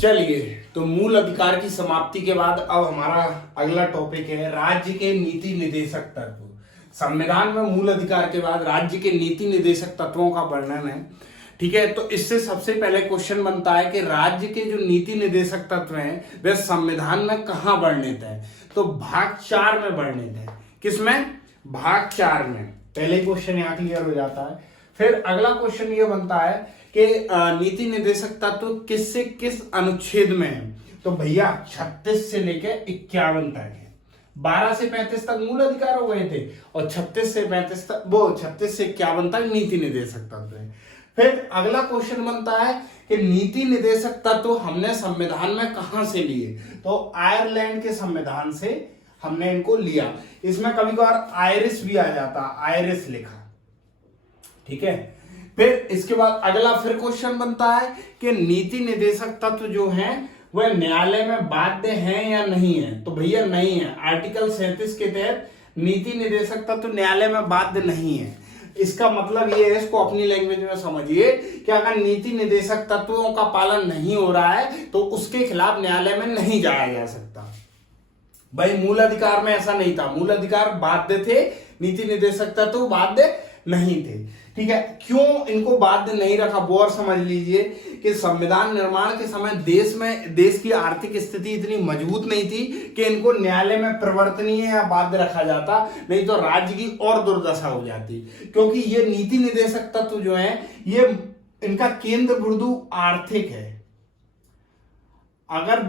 चलिए, तो मूल अधिकार की समाप्ति के बाद अब हमारा अगला टॉपिक है राज्य के नीति निदेशक तत्व। संविधान में मूल अधिकार के बाद राज्य के नीति निदेशक तत्वों का वर्णन है। ठीक है, तो इससे सबसे पहले क्वेश्चन बनता है कि राज्य के जो नीति निदेशक तत्व हैं वे संविधान में कहाँ वर्णित है? तो भाग 4 में वर्णित है। किसमें? भाग 4 में। पहले क्वेश्चन यहाँ क्लियर हो जाता है। फिर अगला क्वेश्चन ये बनता है कि नीति निदेशक तत्व किस से किस अनुच्छेद में है? तो भैया 36 से लेकर 51 तक है। 12 से 35 तक मूल अधिकार हो गए थे और 36 से 35 तक 36 से 51 तक नीति निदेशक तत्व है। फिर अगला क्वेश्चन बनता है कि नीति निदेशक तत्व हमने संविधान में कहां से लिए? तो आयरलैंड के संविधान से हमने इनको लिया। इसमें कभी कभार आयरिश भी आ जाता, आयरिश लिखा। ठीक है, फिर इसके बाद अगला फिर क्वेश्चन बनता है कि नीति निदेशक तत्व जो हैं वह न्यायालय में बाध्य हैं या नहीं है? तो भैया नहीं है। आर्टिकल 37 के तहत नीति निदेशक तत्व न्यायालय में बाध्य नहीं है। इसका मतलब ये है, इसको अपनी लैंग्वेज में समझिए कि अगर नीति निदेशक तत्वों का पालन नहीं हो रहा है तो उसके खिलाफ न्यायालय में नहीं जाया जा सकता। भाई मूल अधिकार में ऐसा नहीं था, मूल अधिकार बाध्य थे, नीति निदेशक तत्व बाध्य नहीं थे। ठीक है, क्यों इनको बाध्य नहीं रखा वो और समझ लीजिए कि संविधान निर्माण के समय देश की आर्थिक स्थिति इतनी मजबूत नहीं थी कि इनको न्यायालय में परिवर्तनीय या बाध्य रखा जाता, नहीं तो राज्य की और दुर्दशा हो जाती। क्योंकि ये नीति निदेशक तत्व जो है ये इनका केंद्र बिंदु आर्थिक है। अगर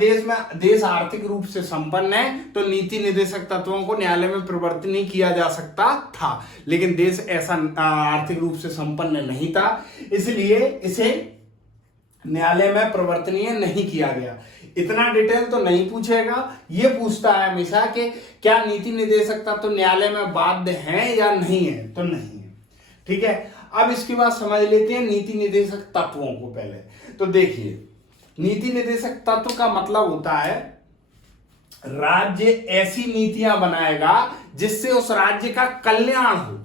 देश आर्थिक रूप से संपन्न है तो नीति निदेशक तत्वों को न्यायालय में परिवर्तित नहीं किया जा सकता था, लेकिन देश ऐसा आर्थिक रूप से संपन्न नहीं था, इसलिए इसे न्यायालय में परिवर्तनीय नहीं किया गया। इतना डिटेल तो नहीं पूछेगा, ये पूछता है हमेशा कि क्या नीति निदेशक तत्व न्यायालय में बाध्य हैं या नहीं है? तो नहीं है। ठीक है, अब इसके बाद समझ लेते हैं नीति निदेशक तत्वों को। पहले तो देखिए, नीति निदेशक तत्व का मतलब होता है राज्य ऐसी नीतियां बनाएगा जिससे उस राज्य का कल्याण हो।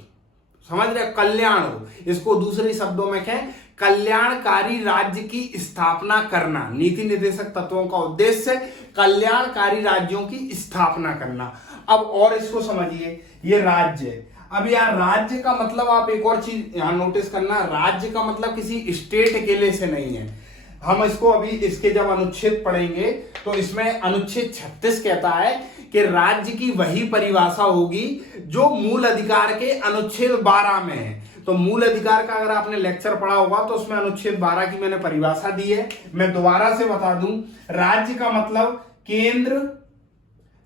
समझ रहे? कल्याण हो। इसको दूसरे शब्दों में कहें, कल्याणकारी राज्य की स्थापना करना। नीति निदेशक तत्वों का उद्देश्य कल्याणकारी राज्यों की स्थापना करना। अब और इसको समझिए, ये राज्य है। अब यार राज्य का मतलब आप एक और चीज यहां नोटिस करना, राज्य का मतलब किसी स्टेट अकेले से नहीं है। हम इसको अभी इसके जब अनुच्छेद पढ़ेंगे तो इसमें अनुच्छेद 36 कहता है कि राज्य की वही परिभाषा होगी जो मूल अधिकार के अनुच्छेद 12 में है। तो मूल अधिकार का अगर आपने लेक्चर पढ़ा होगा तो उसमें अनुच्छेद 12 की मैंने परिभाषा दी है। मैं दोबारा से बता दूं, राज्य का मतलब केंद्र,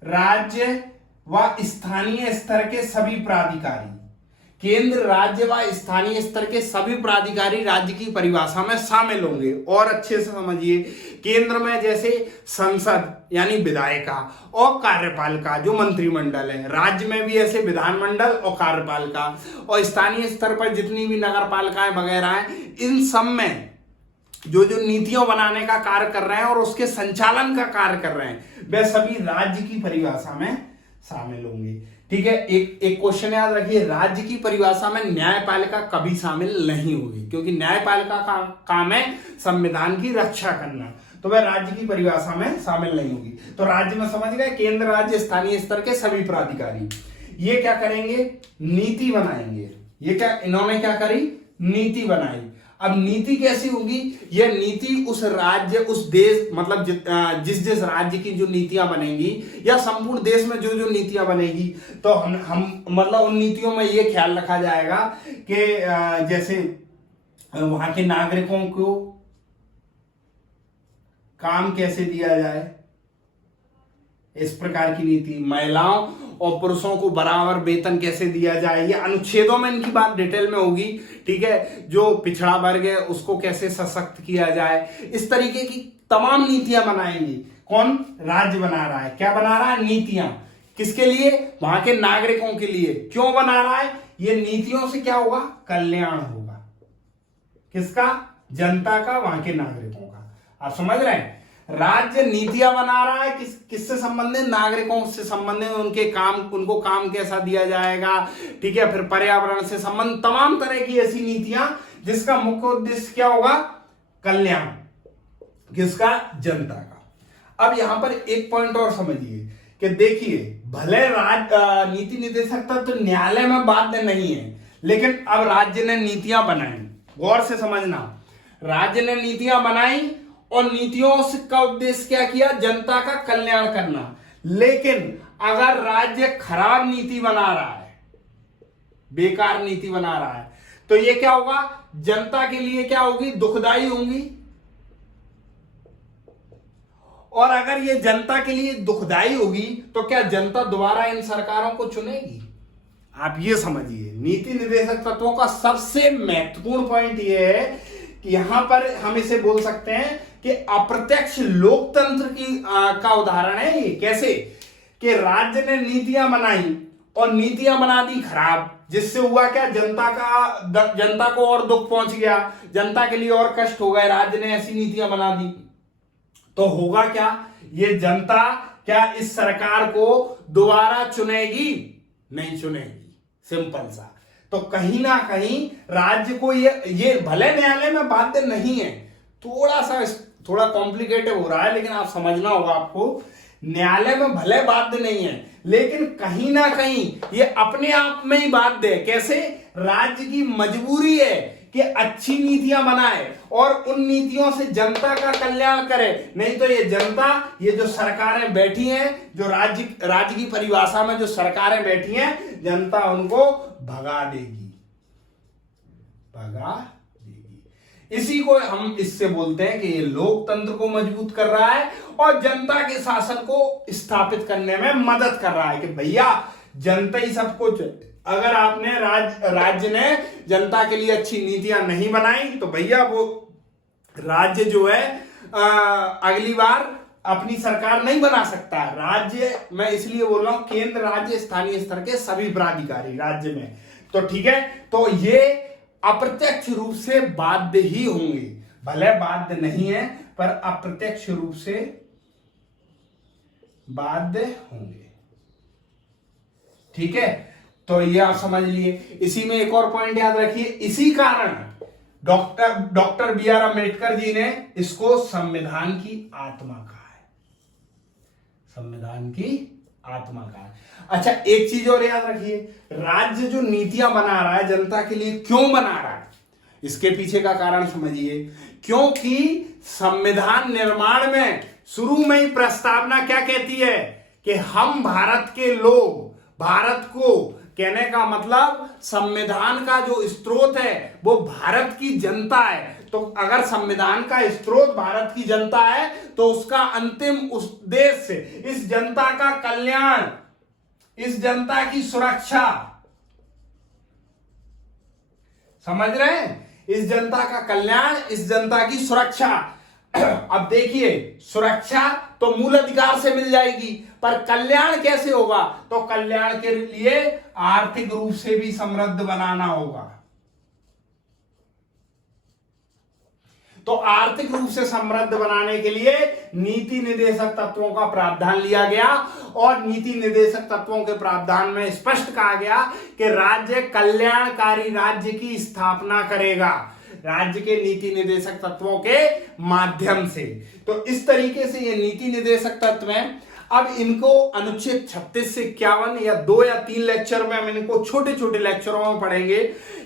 राज्य व स्थानीय स्तर के सभी प्राधिकारी। केंद्र, राज्य व स्थानीय स्तर के सभी प्राधिकारी राज्य की परिभाषा में शामिल होंगे। और अच्छे से समझिए, केंद्र में जैसे संसद यानी विधायिका और कार्यपालिका जो मंत्रिमंडल है, राज्य में भी ऐसे विधानमंडल और कार्यपालिका, और स्थानीय स्तर पर जितनी भी नगर पालिकाएं वगैरह हैं, इन सब में जो नीतियों बनाने का कार्य कर रहे हैं और उसके संचालन का कार्य कर रहे हैं, वे सभी राज्य की परिभाषा में शामिल होंगे। ठीक है, एक क्वेश्चन याद रखिए, राज्य की परिभाषा में न्यायपालिका कभी शामिल नहीं होगी, क्योंकि न्यायपालिका का काम है संविधान की रक्षा करना, तो वह राज्य की परिभाषा में शामिल नहीं होगी। तो राज्य में समझ गए, केंद्र, राज्य, स्थानीय स्तर के सभी प्राधिकारी ये क्या करेंगे? नीति बनाएंगे। ये क्या इन्होंने क्या करी? नीति बनाई। अब नीति कैसी होगी? यह नीति उस राज्य, उस देश, मतलब जिस राज्य की जो नीतियां बनेंगी या संपूर्ण देश में जो नीतियां बनेगी, तो हम मतलब उन नीतियों में यह ख्याल रखा जाएगा कि जैसे वहां के नागरिकों को काम कैसे दिया जाए, इस प्रकार की नीति। महिलाओं और पुरुषों को बराबर वेतन कैसे दिया जाए, ये अनुच्छेदों में इनकी बात डिटेल में होगी। ठीक है, जो पिछड़ा वर्ग है उसको कैसे सशक्त किया जाए, इस तरीके की तमाम नीतियां बनाएंगी। कौन? राज्य बना रहा है। क्या बना रहा है? नीतियां। किसके लिए? वहां के नागरिकों के लिए। क्यों बना रहा है? ये नीतियों से क्या होगा? कल्याण होगा। किसका? जनता का, वहां के नागरिकों का। आप समझ रहे हैं? राज्य नीतियां बना रहा है, किससे संबंधित? नागरिकों से संबंधित, उनको काम कैसा दिया जाएगा। ठीक है, फिर पर्यावरण से संबंधित तमाम तरह की ऐसी नीतियां जिसका मुख्य उद्देश्य क्या होगा? कल्याण। किसका? जनता का। अब यहां पर एक पॉइंट और समझिए कि देखिए, भले नीति निदेशक तत्व तो न्यायालय में बाध्य नहीं है, लेकिन अब राज्य ने नीतियां बनाई, गौर से समझना, राज्य ने नीतियां बनाई और नीतियों का उद्देश्य क्या किया? जनता का कल्याण करना। लेकिन अगर राज्य खराब नीति बना रहा है, बेकार नीति बना रहा है, तो ये क्या होगा? जनता के लिए क्या होगी? दुखदाई होंगी। और अगर ये जनता के लिए दुखदाई होगी तो क्या जनता दोबारा इन सरकारों को चुनेगी? आप ये समझिए, नीति निर्देशक तत्वों का सबसे महत्वपूर्ण पॉइंट ये है कि यहां पर हम इसे बोल सकते हैं कि अप्रत्यक्ष लोकतंत्र का उदाहरण है ये। कैसे? कि राज्य ने नीतियां बनाई और नीतियां बना दी खराब, जिससे हुआ क्या? जनता को और दुख पहुंच गया, जनता के लिए और कष्ट हो गए। राज्य ने ऐसी नीतियां बना दी तो होगा क्या? ये जनता क्या इस सरकार को दोबारा चुनेगी? नहीं चुनेगी, सिंपल सा। तो कहीं ना कहीं राज्य को ये भले न्यायालय में बाध्य नहीं है, थोड़ा कॉम्प्लिकेटेड हो रहा है, लेकिन आप समझना होगा आपको, न्यायालय में भले बाध्य नहीं है, लेकिन कहीं ना कहीं ये अपने आप में ही बाध्य है। कैसे? राज्य की मजबूरी है कि अच्छी नीतियां बनाए और उन नीतियों से जनता का कल्याण करे। नहीं तो ये जनता, ये जो सरकारें बैठी हैं, जो राज्य की परिभाषा में जो सरकारें बैठी हैं, जनता उनको भगा देगी। इसी को हम इससे बोलते हैं कि ये लोकतंत्र को मजबूत कर रहा है और जनता के शासन को स्थापित करने में मदद कर रहा है कि भैया जनता ही सब कुछ। अगर आपने राज्य ने जनता के लिए अच्छी नीतियां नहीं बनाई तो भैया वो राज्य जो है अगली बार अपनी सरकार नहीं बना सकता। राज्य, मैं इसलिए बोल रहा हूं केंद्र, राज्य, स्थानीय स्तर के सभी प्राधिकारी राज्य में, तो ठीक है, तो ये अप्रत्यक्ष रूप से बाध्य ही होंगे। भले बाध्य नहीं है पर अप्रत्यक्ष रूप से बाध्य होंगे। ठीक है, तो ये आप समझ लिए। इसी में एक और पॉइंट याद रखिए, इसी कारण doctor B are Ambedkar ji ने इसको संविधान की आत्मा कहा है। संविधान की आत्मा कहा है। अच्छा, एक चीज और याद रखिए, राज्य जो नीतियां बना रहा है जनता के लिए, क्यों बना रहा है, इसके पीछे का कारण समझिए। क्योंकि संविधान निर्माण में शुरू में ही प्रस्तावना क्या कहती है कि हम भारत के लोग, भारत को, कहने का मतलब संविधान का जो स्रोत है वो भारत की जनता है। तो अगर संविधान का स्रोत भारत की जनता है तो उसका अंतिम उद्देश्य इस जनता का कल्याण, इस जनता की सुरक्षा, समझ रहे हैं? इस जनता का कल्याण, इस जनता की सुरक्षा। अब देखिए, सुरक्षा तो मूल अधिकार से मिल जाएगी, पर कल्याण कैसे होगा? तो कल्याण के लिए आर्थिक रूप से भी समृद्ध बनाना होगा। तो आर्थिक रूप से समृद्ध बनाने के लिए नीति निर्देशक तत्वों का प्रावधान लिया गया और नीति निर्देशक तत्वों के प्रावधान में स्पष्ट कहा गया कि राज्य कल्याणकारी राज्य की स्थापना करेगा, राज्य के नीति निर्देशक तत्वों के माध्यम से। तो इस तरीके से ये नीति निर्देशक तत्व हैं। अब इनको अनुच्छेद 36 से 51 या 2 या 3 लेक्चर में हम इनको छोटे छोटे लेक्चरों में पढ़ेंगे।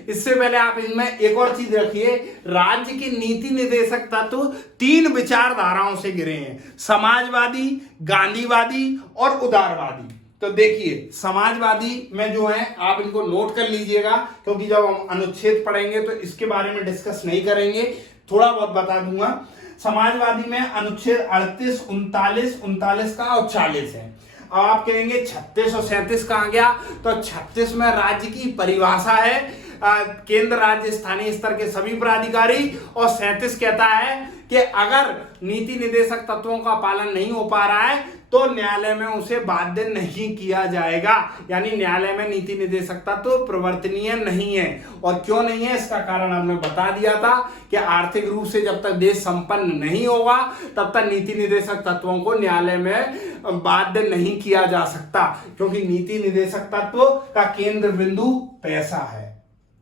इससे पहले आप इनमें एक और चीज रखिए, राज्य के नीति निर्देशक तत्व 3 विचारधाराओं से घिरे हैं, समाजवादी, गांधीवादी और उदारवादी। तो देखिए, समाजवादी में जो है आप इनको नोट कर लीजिएगा, क्योंकि जब हम अनुच्छेद पढ़ेंगे तो इसके बारे में डिस्कस नहीं करेंगे, थोड़ा बहुत बता दूंगा। समाजवादी में अनुच्छेद 38, 39 का और 40 है। अब आप कहेंगे 36 और 37 कहां गया? तो 36 में राज्य की परिभाषा है, केंद्र, राज्य, स्थानीय स्तर के सभी प्राधिकारी, और 37 कहता है कि अगर नीति निर्देशक तत्वों का पालन नहीं हो पा रहा है तो न्यायालय में उसे बाध्य नहीं किया जाएगा, यानी न्यायालय में नीति निर्देशक तत्व प्रवर्तनीय नहीं है। और क्यों नहीं है, इसका कारण हमने बता दिया था कि आर्थिक रूप से जब तक देश संपन्न नहीं होगा तब तक नीति निर्देशक तत्वों को न्यायालय में बाध्य नहीं किया जा सकता, क्योंकि नीति निर्देशक तत्व का केंद्र बिंदु पैसा है,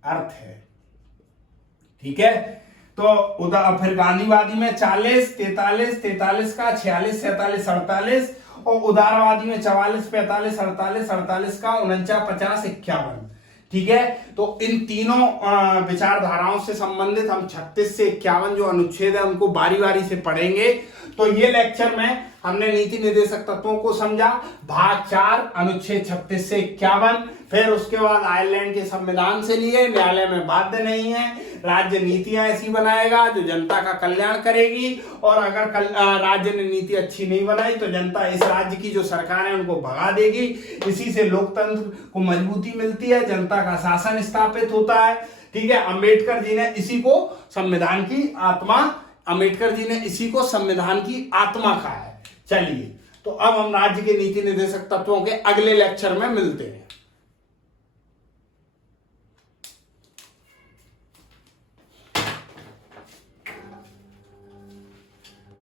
अर्थ है। ठीक है, तो फिर गांधीवादी में 40, 43, 43 का 46, 47, 48 और उदारवादी में 44, 45, 48, 48 का 49, 50, 51। ठीक है, तो इन तीनों विचारधाराओं से संबंधित हम 36 से 51 जो अनुच्छेद है उनको बारी बारी से पढ़ेंगे। तो ये लेक्चर में हमने नीति निर्देशक तत्वों को समझा, भाग 4 अनुच्छेद 36 से 51। फिर उसके बाद आयरलैंड के संविधान से लिए, न्यायालय में बाध्य नहीं है, राज्य नीतियां ऐसी बनाएगा जो जनता का कल्याण करेगी, और अगर राज्य ने नीति अच्छी नहीं बनाई तो जनता इस राज्य की जो सरकार है उनको भगा देगी। इसी से लोकतंत्र को मजबूती मिलती है, जनता का शासन स्थापित होता है। ठीक है, अम्बेडकर जी ने इसी को संविधान की आत्मा कहा है। चलिए, तो अब हम राज्य के नीति निर्देशक तत्वों के अगले लेक्चर में मिलते हैं।